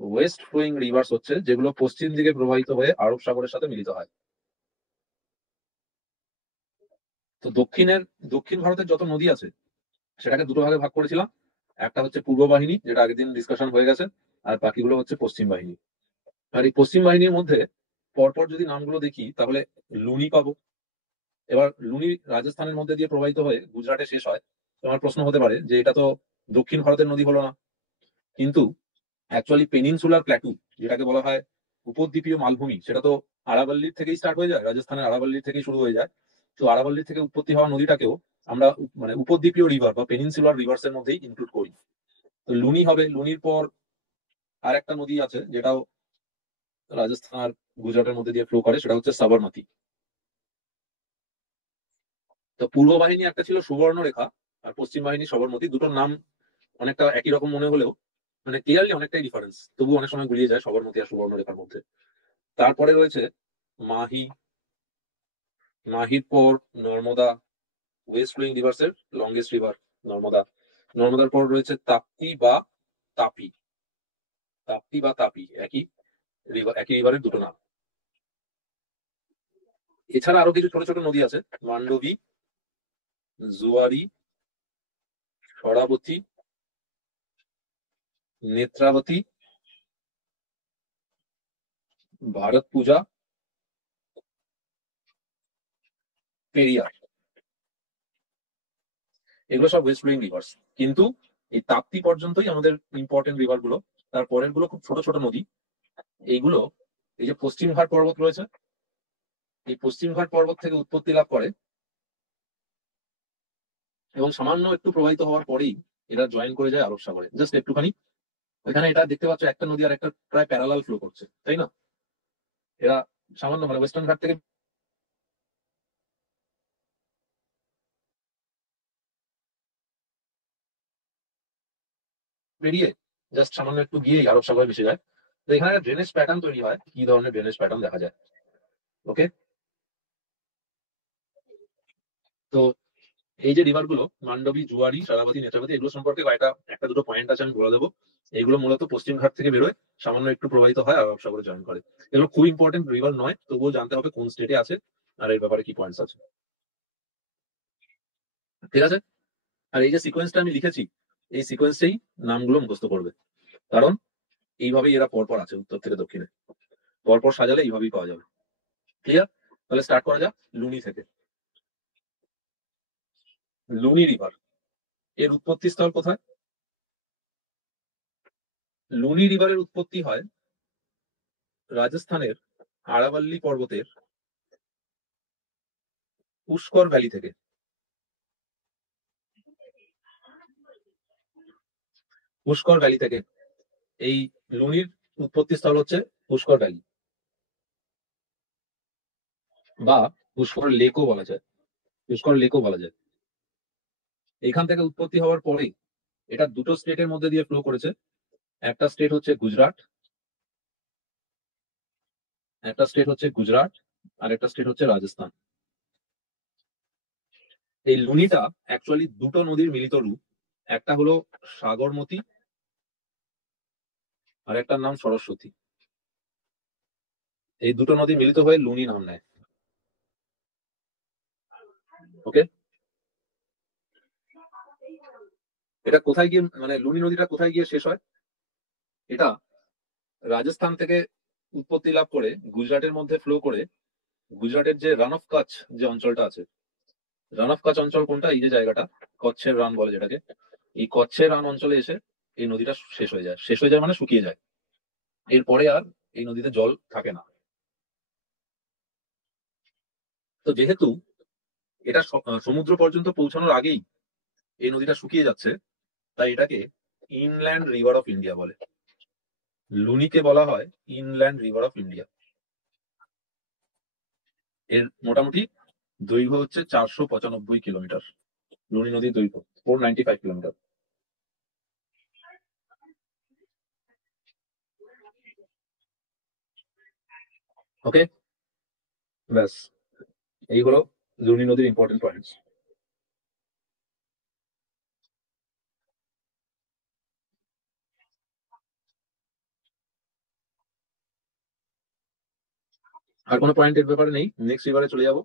West flowing reverse হচ্ছে যেগুলো পশ্চিম দিকে প্রবাহিত হয়ে আরব সাগরের সাথে মিলিত হয়। তো দক্ষিণ ভারতের যত নদী আছে সেটাকে দুটো ভাগে ভাগ করেছিলাম। একটা হচ্ছে পূর্ব বাহিনী, যেটা আগের দিন ডিসকাশন হয়ে গেছে, আর বাকিগুলো হচ্ছে পশ্চিম বাহিনী। আর এই পশ্চিম বাহিনীর মধ্যে পরপর যদি নামগুলো দেখি তাহলে লুনি পাবো। এবার লুনি রাজস্থানের মধ্যে দিয়ে প্রবাহিত হয়ে গুজরাটে শেষ হয়। তোমার প্রশ্ন হতে পারে যে এটা তো দক্ষিণ ভারতের নদী হলো না? কিন্তু অ্যাকচুয়ালি পেনিনসুলার প্ল্যাটু, যেটাকে বলা হয় উপদ্বীপীয় মালভূমি, সেটা তো আরাবল্লীর থেকেই স্টার্ট হয়ে যায়, রাজস্থানের আরাবল্লীর থেকেই শুরু হয়ে যায়। তো আরাবল্লীর থেকে উৎপত্তি হওয়া নদীটাকেও আমরা মানে উপদ্বীপীয় রিভার বা পেনিনসুলার রিভার্স এর মধ্যেই ইনক্লুড করি। তো লুনি হবে। লুনির পর আর একটা নদী আছে যেটাও রাজস্থান আর গুজরাটের মধ্যে দিয়ে ফ্লো করে, সেটা হচ্ছে সাবরমতি। তো পূর্ব বাহিনী একটা ছিল সুবর্ণরেখা, আর পশ্চিম বাহিনী সবরমতি। দুটোর নাম অনেকটা একই রকম মনে হলেও মানে ক্লিয়ারলি অনেকটাই ডিফারেন্স, তবু অনেক সময় গুলিয়ে যায় সবরমতি আর সুবর্ণরেখার মধ্যে। তারপরে রয়েছে মাহি। মাহির পর নর্মদা, ওয়েস্ট ফ্লোয়িং রিভার্স এর লংগেস্ট রিভার নর্মদা। নর্মদার পর রয়েছে তাপ্তি বা তাপি। তাপ্তি বা তাপি একই রিভার, একই রিভারের দুটো নাম। এছাড়া আরো কিছু ছোট ছোট নদী আছে, মান্ডবী, জুয়ারি, শরাবতী, নেত্রাবতী, ভারত পূজা, পেরিয়ার। এগুলো সব ওয়েস্ট ফ্লোয়িং রিভার্স। কিন্তু এই তাপ্তি পর্যন্তই আমাদের ইম্পর্টেন্ট রিভার গুলো। তার পরের গুলো খুব ছোট ছোট নদী। এইগুলো এই যে পশ্চিম ঘাট পর্বত রয়েছে, এই পশ্চিম ঘাট পর্বত থেকে উৎপত্তি লাভ করে এবং সামান্য একটু প্রবাহিত হওয়ার পরেই এরা জয়েন করে যায় আরব সাগরে, জাস্ট একটুখানি। এখানে এটা দেখতে পাচ্ছ, একটা নদী আর একটা প্রায় প্যারালাল ফ্লো করছে, তাই না? এরা সামান্য মানে ওয়েস্টার্ন ঘাট থেকে বেরিয়ে জাস্ট সামান্য একটু গিয়ে আরব সাগরে মিশে যায়। তো এখানে ড্রেনেজ প্যাটার্ন তৈরি হয়, কি ধরনের ড্রেনেজ প্যাটার্ন দেখা যায়। ওকে। তো এই যে রিভার গুলো মান্ডবী, জুয়ারি, শারাবতী, নেত্রাবতী, এগুলো সম্পর্কে কয়েকটা একটা দুটো পয়েন্ট আছে, আমি বলে দেবো। এগুলো মূলত পশ্চিম ঘাট থেকে বেরোয়, সামান্য একটু প্রবাহিত হয় আরব সাগরে জয়েন করে। এগুলো খুব ইম্পর্টেন্ট রিভার নয়, তবুও জানতে হবে কোন স্টেটে আছে আর এর ব্যাপারে কি পয়েন্টস আছে। ঠিক আছে। আর এই যে সিকোয়েন্সটা আমি লিখেছি, এই সিকোয়েন্সেই নামগুলো মুখস্থ করবে, কারণ এইভাবেই এরা পরপর আছে উত্তর থেকে দক্ষিণে। পরপর সাজালে এইভাবেই পাওয়া যাবে। ক্লিয়ার? তাহলে স্টার্ট করা যাক লুনি থেকে। লুনি রিভার এর উৎপত্তি স্থল কোথায়? লুনি রিভারের উৎপত্তি হয় রাজস্থানের আরাবল্লী পর্বতের পুষ্কর ভ্যালি থেকে। পুষ্কর ভ্যালি থেকে এই লুনির উৎপত্তি স্থল হচ্ছে পুষ্কর ভ্যালি, বা পুষ্কর লেকও বলা যায়। পুষ্কর লেকও বলা যায়। এখান থেকে উৎপত্তি হওয়ার পরেই এটা দুটো স্টেটের মধ্যে দিয়ে ফ্লো করেছে। একটা স্টেট হচ্ছে গুজরাট, একটা স্টেট হচ্ছে গুজরাট, আর একটা স্টেট হচ্ছে রাজস্থান। এই লুনিটা অ্যাকচুয়ালি দুটো নদীর মিলিত রূপ। একটা হলো সাগরমতি, আর একটার নাম সরস্বতী। এই দুটো নদী মিলিত হয়ে লুনি নাম নেয়। ওকে। এটা কোথায় গিয়ে মানে লুনি নদীটা কোথায় গিয়ে শেষ হয়? এটা রাজস্থান থেকে উৎপত্তি লাভ করে গুজরাটের মধ্যে ফ্লো করে গুজরাটের যে রান অফ কাচ যে অঞ্চলটা আছে, রান অফ কাচ অঞ্চল কোনটা? এই যে জায়গাটা কচ্ছের রান বলে যেটাকে, এই কচ্ছের রান অঞ্চলে এসে এই নদীটা শেষ হয়ে যায়। শেষ হয়ে যায় মানে শুকিয়ে যায়। এরপরে আর এই নদীতে জল থাকে না। তো যেহেতু এটা সমুদ্র পর্যন্ত পৌঁছানোর আগেই এই নদীটা শুকিয়ে যাচ্ছে, তাই এটাকে ইনল্যান্ড রিভার অফ ইন্ডিয়া বলে। লুনিকে বলা হয় ইনল্যান্ড রিভার অফ ইন্ডিয়া। এর মোটামুটি দৈর্ঘ্য হচ্ছে 495 কিলোমিটার। লুনি নদীর দৈর্ঘ্য 495 কিলোমিটার। ওকে। ব্যাস, এই হলো লুনি নদীর ইম্পর্টেন্ট পয়েন্টস। আর কোনো পয়েন্ট এর ব্যাপারে নেই, নেক্সট রিভারে চলে যাব।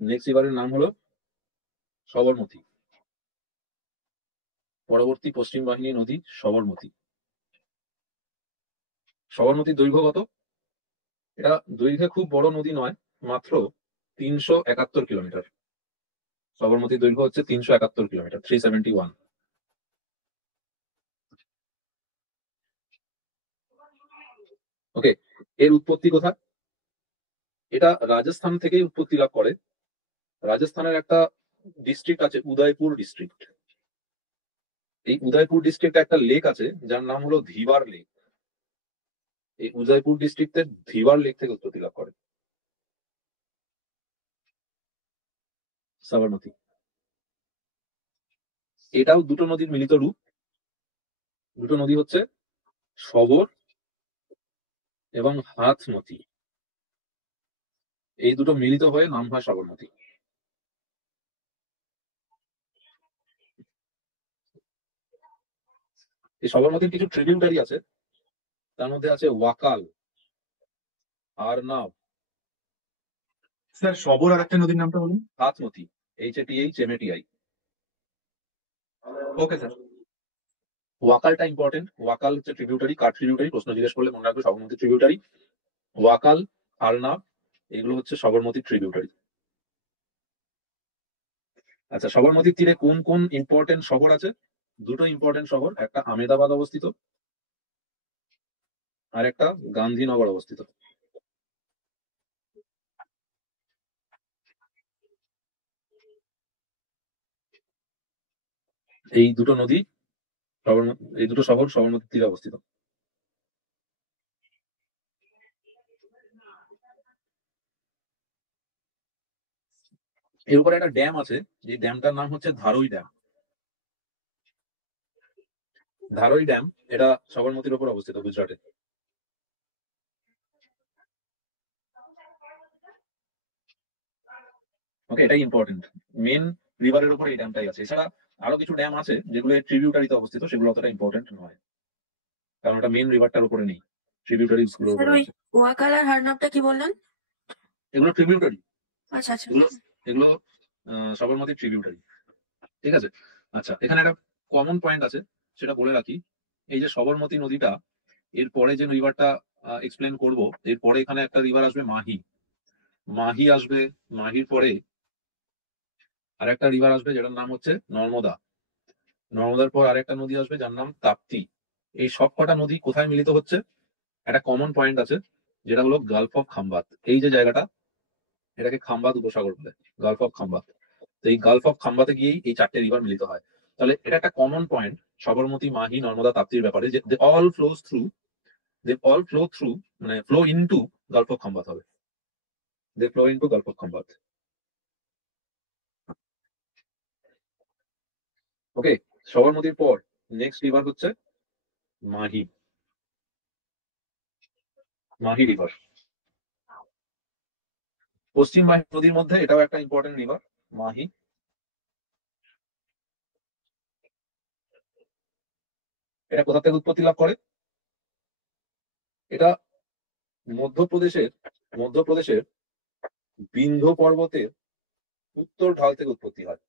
নেক্সট রিভারের নাম হলো সবরমতী। পরবর্তী পশ্চিম বাহিনী নদী সবরমতী। সবরমতীর দৈর্ঘ্য কত? এটা দৈর্ঘ্যে খুব বড় নদী নয়, মাত্র 371 কিলোমিটার। সবরমতীর দৈর্ঘ্য হচ্ছে 371 কিলোমিটার, 371। ওকে, এর উৎপত্তি কোথায়? এটা রাজস্থান থেকেই উৎপত্তি লাভ করে। রাজস্থানের একটা ডিস্ট্রিক্ট আছে উদয়পুর ডিস্ট্রিক্ট। এই উদয়পুর ডিস্ট্রিক্টে একটা লেক আছে যার নাম হলো ধীবার লেক। এই উদয়পুর ডিস্ট্রিক্টের ধীবার লেক থেকে উৎপত্তি লাভ করে সবরমতী। এটাও দুটো নদীর মিলিত রূপ। দুটো নদী হচ্ছে সবর এবং হাথমতি। এই দুটো মিলিত হয়ে নাম হয় সবরমতী। এই সবরমতীর কিছু ট্রিবিউটারি আছে, তার মধ্যে আছে ওয়াকাল, আরনাব, স্যার সবর আর একটা নদীর নামটা বলুন। হাথমতি, HATHMATI। Okay sir. ওয়াকালটা ইম্পর্টেন্ট। ওয়াকাল হচ্ছে ট্রিবিউটারি। কার ট্রিবিউটারি প্রশ্ন জিজ্ঞেস করলে মনে রাখবে সবরমতী ট্রিবিউটারি। ওয়াকাল, আরনাব, এগুলো হচ্ছে সবরমতী ট্রিবিউটারি। আচ্ছা, সবরমতীর তীরে কোন কোন ইম্পর্টেন্ট শহর আছে? দুটো ইম্পর্টেন্ট শহর, একটা আমেদাবাদ অবস্থিত আর একটা গান্ধীনগর অবস্থিত। এই দুটো নদী এই দুটো শহর সবরমতীর তীরে অবস্থিত। এর উপরে একটা ড্যাম আছে, যে ড্যামটার নাম হচ্ছে ধারই ড্যাম। ধারই ড্যাম, এটা সবরমতীর উপর অবস্থিত গুজরাটে। ওকে, এটাই ইম্পর্টেন্ট। মেন রিভারের উপর এই ড্যামটাই আছে। এছাড়া আরো কিছু ড্যাম আছে যেগুলো ট্রিবিউটারিতে অবস্থিত, সেগুলো অতটা ইম্পর্টেন্ট নয়, কারণ ওটা মেন রিভারটার উপরে নেই, ট্রিবিউটারিজ গুলোর স্যার উপরে ওই আছে। ওয়াকাল আর হারনাবটা কি বললেন? এগুলো ট্রিবিউটারি। আচ্ছা আচ্ছা। এগুলো এগুলো সবরমতীর ট্রিবিউটারি। ঠিক আছে। আচ্ছা, এখানে একটা কমন পয়েন্ট আছে, সেটা বলে রাখি। এই যে সবরমতী নদীটা, এর পরে যে রিভারটা এক্সপ্লেন করব, এরপরে এখানে একটা রিভার আসবে মাহি। মাহি আসবে, মাহির পরে আর একটা রিভার আসবে যেটার নাম হচ্ছে নর্মদা। নর্মদার পর আরেকটা নদী আসবে যার নাম তাপ্তি। এই সব কটা নদী কোথায় মিলিত হচ্ছে? একটা কমন পয়েন্ট আছে, যেটা হলো গালফ অফ খাম্বাত। এই যে জায়গাটা, এটাকে খাম্বাত উপসাগর বলে, গালফ অফ খাম্বাত। তো এই গালফ অফ খাম্বাতে গিয়েই এই চারটে রিভার মিলিত হয়। তাহলে এটা একটা কমন পয়েন্ট সবরমতী, মাহি, নর্মদা, তাপ্তির ব্যাপারে, যে দে অল ফ্লোজ থ্রু, মানে flow into Gulf of Khambhat হবে। They flow into Gulf of Khambhat. Okay, সবরমতীর পর নেক্সট রিভার হচ্ছে মাহি। মাহি রিভার পশ্চিম বাহিনী নদীর মধ্যে এটাও একটা ইম্পর্টেন্ট রিভার, মাহি। এটা কোথা থেকে উৎপত্তি লাভ করে? এটা মধ্যপ্রদেশের মধ্যপ্রদেশের বিন্ধ্য পর্বতের উত্তর ঢাল থেকে উৎপত্তি হয়।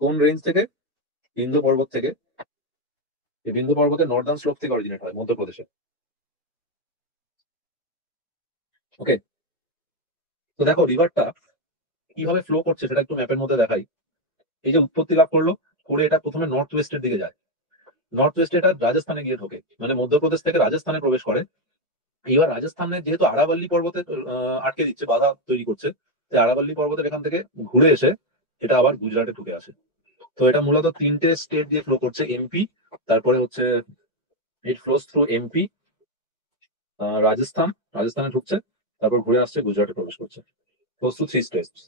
কোন রেঞ্জ থেকে? বিন্ধ্য পর্বত থেকে। এই বিন্ধ্য পর্বতের নর্দার্ন স্লোপ থেকে অরিজিনেট হয় মধ্যপ্রদেশে। ওকে, তো দেখো রিভারটা কিভাবে ফ্লো করছে সেটা একটু ম্যাপের মধ্যে দেখাই। এই যে উৎপত্তি লাভ করলো, করে এটা প্রথমে নর্থ ওয়েস্টের দিকে যায়। নর্থ ওয়েস্টে এটা রাজস্থানে গিয়ে ঢোকে, মানে মধ্যপ্রদেশ থেকে রাজস্থানে প্রবেশ করে। এবার রাজস্থানে যেহেতু আরাবল্লী পর্বতে আটকে দিচ্ছে, বাধা তৈরি করছে, তাই আরাবল্লী পর্বতের এখান থেকে ঘুরে এসে এটা আবার গুজরাটে ঢুকে আসে। তো এটা মূলত তিনটে স্টেট দিয়ে ফ্লো করছে। এমপি, তারপরে হচ্ছে ইট ফ্লোস থ্রু এমপি, রাজস্থানে ঢুকছে, তারপর ঘুরে আসছে গুজরাটে প্রবেশ করছে। Flows through 3 states.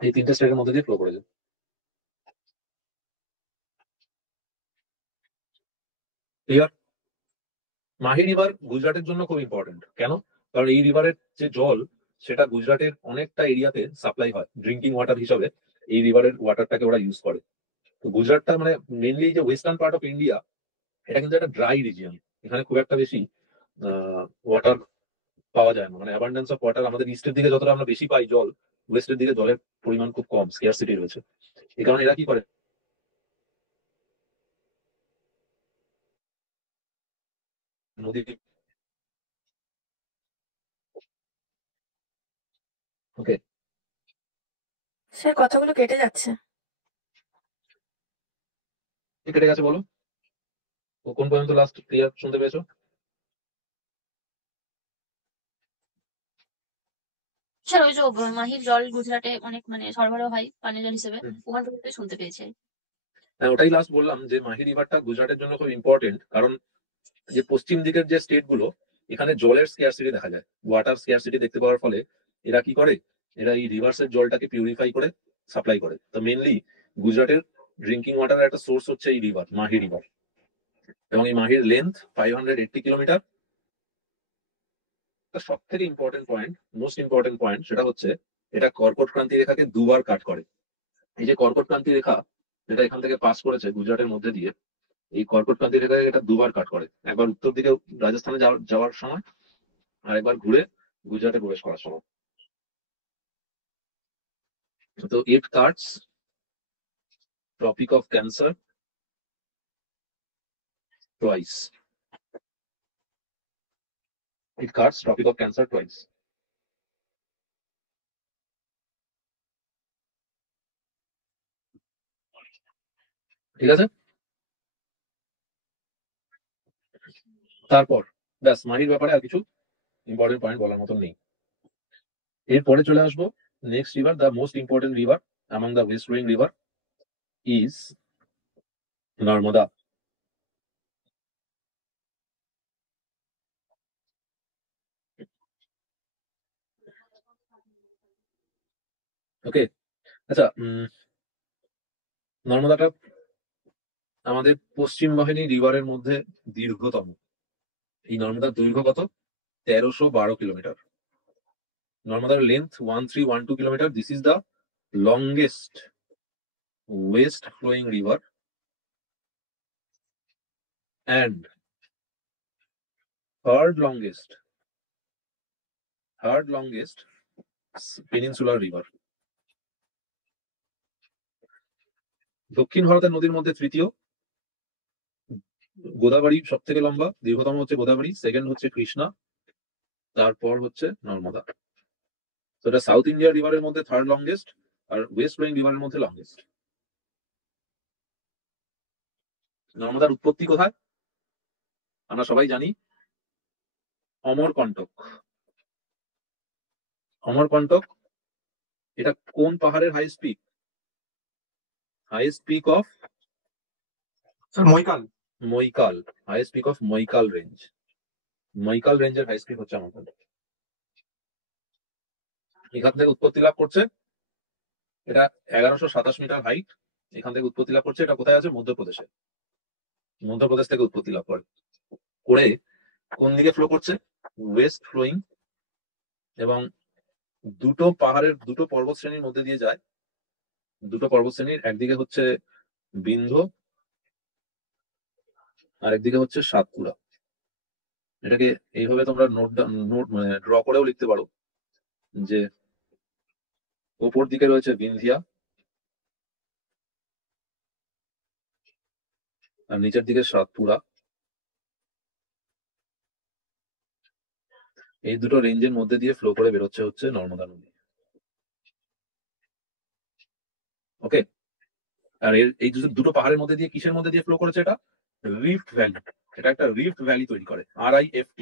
এই তিনটে স্টেটের মধ্যে দিয়ে ফ্লো করেছে। ক্লিয়ার? মাহি রিভার গুজরাটের জন্য খুব ইম্পর্টেন্ট। কেন? কারণ এই রিভারের যে জল, সেটা গুজরাটের অনেকটা এরিয়াতে সাপ্লাই হয় ড্রিঙ্কিং ওয়াটার হিসাবে। এই রিভারের ওয়াটারটাকে ওরা ইউজ করে। তো গুজরাটটা মানে মেনলি যে ওয়েস্টার্ন পার্ট অফ ইন্ডিয়া, এটা কিন্তু একটা ড্রাই রিজিয়ন। এখানে খুব একটা বেশি ওয়াটার পাওয়া যায় না, মানে অ্যাবান্ডেন্স অফ ওয়াটার আমাদের ইস্টের দিকে যতটা আমরা বেশি পাই জল, ওয়েস্টের দিকে জলের পরিমাণ খুব কম, স্কেয়ারসিটি রয়েছে। এই কারণে এরা কি করে, নদী, ওকে, স্যার কথাগুলো কেটে যাচ্ছে। কেটে গেছে বলো, ও কোন পর্যন্ত লাস্ট ক্লিয়ার শুনতে পেয়েছো? স্যার ওই যে মাহির জল গুজরাটে অনেক মানে সরবরাহ হয় পানীয় জল হিসেবে, হুম। ওখান থেকে শুনতে পেয়েছি। হ্যাঁ, ওটাই লাস্ট বললাম যে মাহি রিভারটা গুজরাটের জন্য খুব ইম্পর্টেন্ট, কারণ যে পশ্চিম দিকের যে স্টেট গুলো, এখানে জলের স্কেয়ারসিটি দেখা যায়, ওয়াটার স্কেয়ারসিটি দেখতে পাওয়ার ফলে এরা কি করে, এরা এই রিভার্সের জলটাকে পিউরিফাই করে সাপ্লাই করে। তো মেনলি গুজরাটের ড্রিঙ্কিং ওয়াটারের একটা সোর্স হচ্ছে এই রিভার, মাহি রিভার। এবং এই মাহির লেন্থ 580 কিলোমিটার। সব থেকে important point, most important point, সেটা হচ্ছে এটা কর্কট ক্রান্তি রেখাকে দুবার কাট করে। এই যে কর্কট ক্রান্তি রেখা যেটা এখান থেকে পাস করেছে গুজরাটের মধ্যে দিয়ে, এই কর্কট ক্রান্তি রেখাকে এটা দুবার কাট করে, একবার উত্তর দিকে রাজস্থানে যাওয়ার সময়, আর একবার ঘুরে গুজরাটে প্রবেশ করার সময়। তো it cuts tropic of cancer twice, it cuts tropic of cancer twice. ঠিক আছে, তারপর ব্যাস, মাহির ব্যাপারে আর কিছু ইম্পর্টেন্ট পয়েন্ট বলার মতন নেই। এরপরে চলে আসবো next river, the most important river among the west flowing river is Narmada. Okay, আচ্ছা, নর্মদাটা আমাদের পশ্চিম বাহিনী রিভারের মধ্যে দীর্ঘতম। এই নর্মদার দৈর্ঘ্য কত? 1312 কিলোমিটার। নর্মদার length 1312 kilometre. This is the longest west flowing river and third longest peninsular river. দক্ষিণ ভারতের নদীর মধ্যে তৃতীয়। গোদাবরী সব থেকে লম্বা, দীর্ঘতম হচ্ছে গোদাবরী, সেকেন্ড হচ্ছে কৃষ্ণা, তারপর হচ্ছে নর্মদা। তো এটা সাউথ ইন্ডিয়া রিভারের মধ্যে থার্ড লংগেস্ট, আর ওয়েস্ট ফ্লোয়িং রিভারের মধ্যে লংগেস্ট। নর্মদার উৎপত্তি কোথায় আমরা সবাই জানি, অমরকন্টক। অমরকন্টক এটা কোন পাহাড়ের highest peak? Highest peak of স্যার Maikal. Maikal, highest peak of Maikal range. Maikal রেঞ্জের হাইস্ট পিক হচ্ছে অমরকন্টক। এখান থেকে উৎপত্তি লাভ করছে, এটা 1127 মিটার হাইট। এখান থেকে উৎপত্তি লাভ করছে, এটা কোথায় আছে? মধ্যপ্রদেশে। মধ্যপ্রদেশ থেকে উৎপত্তি লাভ করে কোন দিকে ফ্লো করছে? West flowing. এবং দুটো পাহাড়ের, দুটো পর্বত শ্রেণীর মধ্যে দিয়ে যায়। দুটো পর্বত শ্রেণীর, একদিকে হচ্ছে বিন্ধ্য আর একদিকে হচ্ছে সাতপুরা। এটাকে এইভাবে তোমরা নোট মানে ড্র করেও লিখতে পারো যে ওপর দিকে রয়েছে বিন্ধিয়া আর নিচের দিকে সাতপুরা। এই দুটো রেঞ্জের মধ্যে দিয়ে ফ্লো করে বেরোচ্ছে হচ্ছে নর্মদা নদী। ওকে, আর এই দুটো পাহাড়ের মধ্যে দিয়ে কিসের মধ্যে দিয়ে ফ্লো করেছে? এটা রিফট ভ্যালি। এটা একটা রিফট ভ্যালি তৈরি করে, RIFT।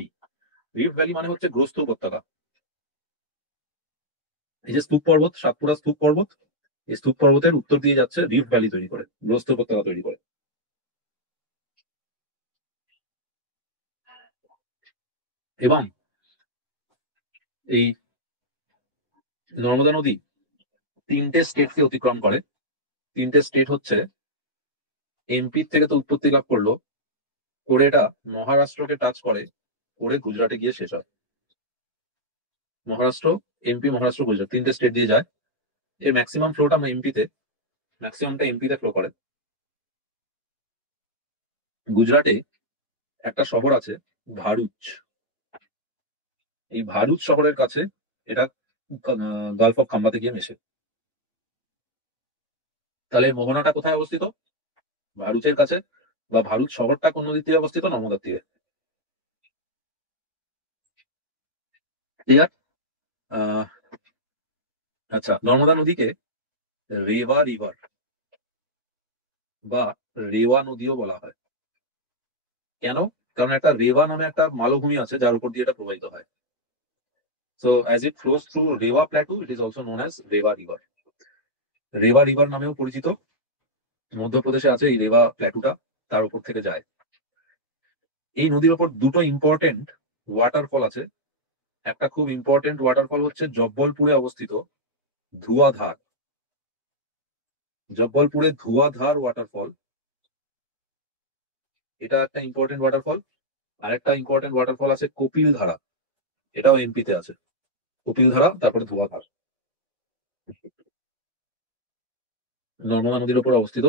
রিফট ভ্যালি মানে হচ্ছে গ্রস্ত উপত্যকা। এই যে স্তূপ পর্বত, সাতপুরা স্তূপ পর্বত, এই স্তূপ পর্বতের উত্তর দিয়ে যাচ্ছে রিফট ভ্যালি তৈরি করে, গ্রস্ত উপত্যকা তৈরি করে। এবং এই নর্মদা নদী তিনটে স্টেটকে অতিক্রম করে। তিনটে স্টেট হচ্ছে, MP থেকে তো উৎপত্তি লাভ করলো, করে এটা মহারাষ্ট্রকে টাচ করে গুজরাটে গিয়ে শেষ হয়। মহারাষ্ট্র, MP, মহারাষ্ট্র, গুজরাট, তিনটে স্টেট দিয়ে যায়। এর ম্যাক্সিমাম ফ্লোটা ম্যাক্সিমামটা এমপিতে ফ্লো করে। গুজরাটে একটা শহর আছে ভারুচ। এই ভারুচ শহরের কাছে এটা গালফ অফ খাম্বাতে গিয়ে মেশে। তাহলে মোহনাটা কোথায় অবস্থিত? ভারুচের কাছে। বা ভারুচ শহরটা কোন নদীর তীরে অবস্থিত? নর্মদার তীরে। ক্লিয়ার? আচ্ছা, নর্মদা নদীকে রেওয়া রিভার বা রেওয়া নদীও বলা হয়। কেন? কারণ একটা রেওয়া নামে একটা মালভূমি আছে যার উপর দিয়ে এটা প্রবাহিত হয়। So as it flows through Rewa plateau, it is also known as Rewa river. Rewa river নামেও পরিচিত। মধ্যপ্রদেশে আছে এই রেওয়া প্ল্যাটুটা, তার উপর থেকে যায়। এই নদীর ওপর দুটো ইম্পর্টেন্ট ওয়াটারফল আছে। একটা খুব ইম্পর্টেন্ট ওয়াটারফল হচ্ছে জব্বলপুরে অবস্থিত ধুয়াধার। জব্বলপুরে ধুয়াধার ওয়াটারফল, এটা একটা ইম্পর্টেন্ট ওয়াটারফল। আর একটা ইম্পর্টেন্ট ওয়াটারফল আছে কপিল ধারা, এটাও এমপিতে আছে। কপিল ধারা, তারপরে ধুয়াধার। নর্মদা নদীর উপর অবস্থিত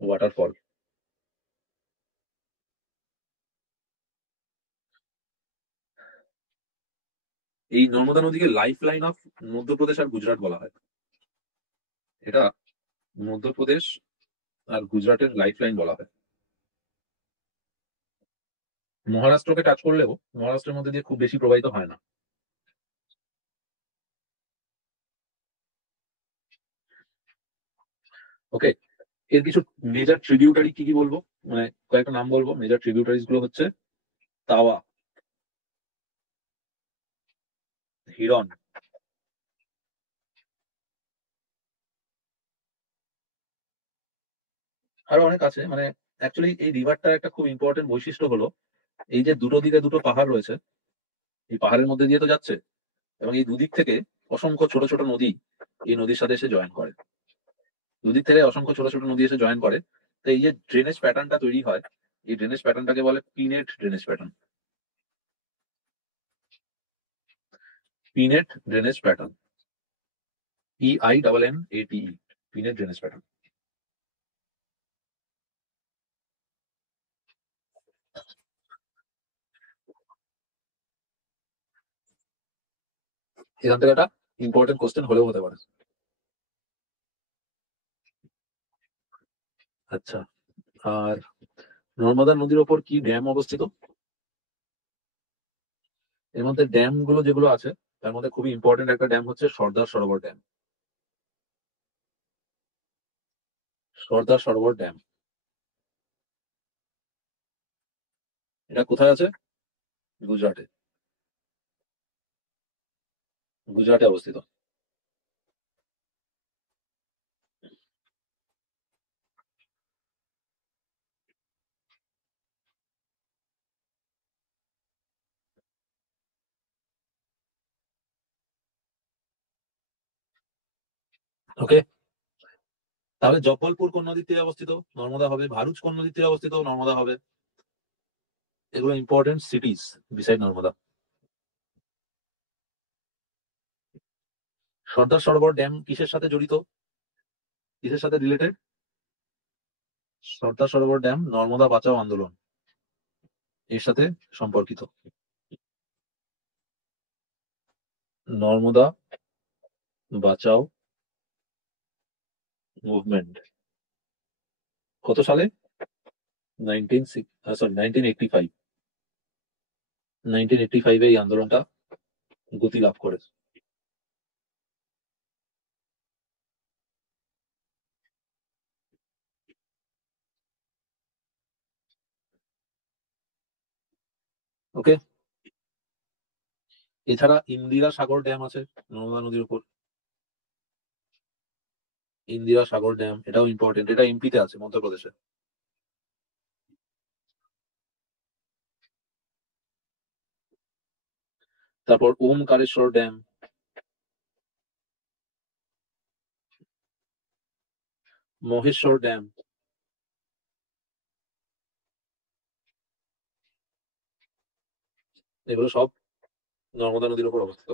ওয়াটারফল। এই নর্মদা নদীকে লাইফ লাইন অফ মধ্যপ্রদেশ আর গুজরাট বলা হয়। এটা মধ্যপ্রদেশ আর গুজরাটের লাইফ লাইন বলা হয়। মহারাষ্ট্রকে টাচ করলেও মহারাষ্ট্রের মধ্যে দিয়ে খুব বেশি প্রবাহিত হয় না। ওকে, এর কিছু মেজর ট্রিবিউটারি কি কি বলবো, মানে কয়েকটা নাম বলবো। মেজর ট্রিবিউটারিজ গুলো হচ্ছে তাওয়া, হিরন, আরো অনেক আছে। মানে অ্যাকচুয়ালি এই রিভারটা একটা খুব ইম্পর্টেন্ট বৈশিষ্ট্য হলো এই যে দুটো দিকে দুটো পাহাড় রয়েছে, এই পাহাড়ের মধ্যে দিয়ে তো যাচ্ছে, এবং এই দুদিক থেকে অসংখ্য ছোট ছোট নদী এই নদীর সাথে এসে জয়েন করে। দুদিক থেকে অসংখ্য ছোট ছোট নদী এসে জয়েন করে। তো এই যে ড্রেনেজ প্যাটার্নটা তৈরি হয়, এই ড্রেনেজ প্যাটার্নটাকে বলে pinned drainage pattern. Pinned drainage pattern, PINNATE, pinned drainage pattern. এখান থেকে একটা ইম্পর্টেন্ট কোশ্চেন হলেও হতে পারে। আচ্ছা, আর নর্মদা নদীর ওপর কি ড্যাম অবস্থিত? এর মধ্যে ড্যাম গুলো যেগুলো আছে তার মধ্যে খুবই ইম্পর্টেন্ট একটা ড্যাম হচ্ছে সর্দার সরোবর ড্যাম। সর্দার সরোবর ড্যাম, এটা কোথায় আছে? গুজরাটে। গুজরাটে অবস্থিত। ওকে, তাহলে জব্বলপুর কোন নদীর তীরে অবস্থিত? নর্মদা হবে। ভারুচ কোন নদীর তীরে অবস্থিত? নর্মদা হবে। এগুলো ইম্পর্টেন্ট সিটিজ বিসাইড নর্মদা। সর্দার সরোবর ড্যাম কিসের সাথে জড়িত, কিসের সাথে রিলেটেড? সর্দার সরোবর ড্যাম নর্মদা বাঁচাও আন্দোলন এর সাথে সম্পর্কিত। নর্মদা বাঁচাও মুভমেন্ট কত সালে? 1985। 1985 এই আন্দোলনটা গতি লাভ করেছে। ওকে, এছাড়া ইন্দিরা সাগর ড্যাম আছে নর্মদা নদীর উপর। ইন্দিরা সাগর ড্যাম, এটাও ইম্পর্টেন্ট, এটা এমপিতে আছে, মধ্যপ্রদেশে। তারপর ওমকারেশ্বর ড্যাম, মহেশ্বর ড্যাম, এগুলো সব নর্মদা নদীর উপর অবস্থিত।